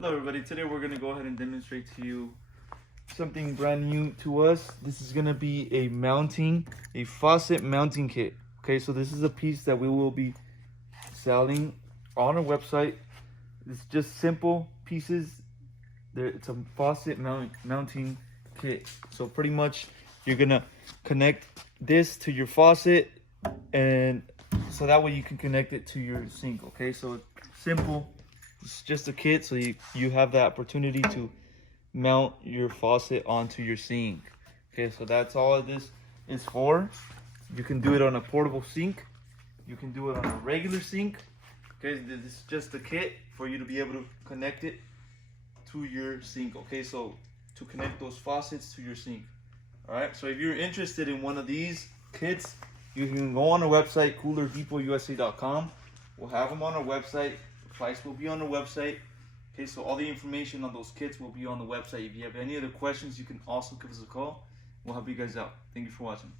Hello everybody, today we're going to go ahead and demonstrate to you something brand new to us. This is going to be a faucet mounting kit. Okay, so this is a piece that we will be selling on our website. It's just simple pieces. It's a faucet mounting kit. So pretty much you're going to connect this to your faucet, and so that way you can connect it to your sink. Okay, so it's simple. It's just a kit, so you have the opportunity to mount your faucet onto your sink. Okay, so that's all this is for. You can do it on a portable sink. You can do it on a regular sink. Okay, this is just a kit for you to be able to connect it to your sink. Okay, so to connect those faucets to your sink. All right, so if you're interested in one of these kits, you can go on our website, coolerdepotUSA.com. We'll have them on our website. Price will be on the website. Okay, so all the information on those kits will be on the website. If you have any other questions, you can also give us a call. We'll help you guys out. Thank you for watching.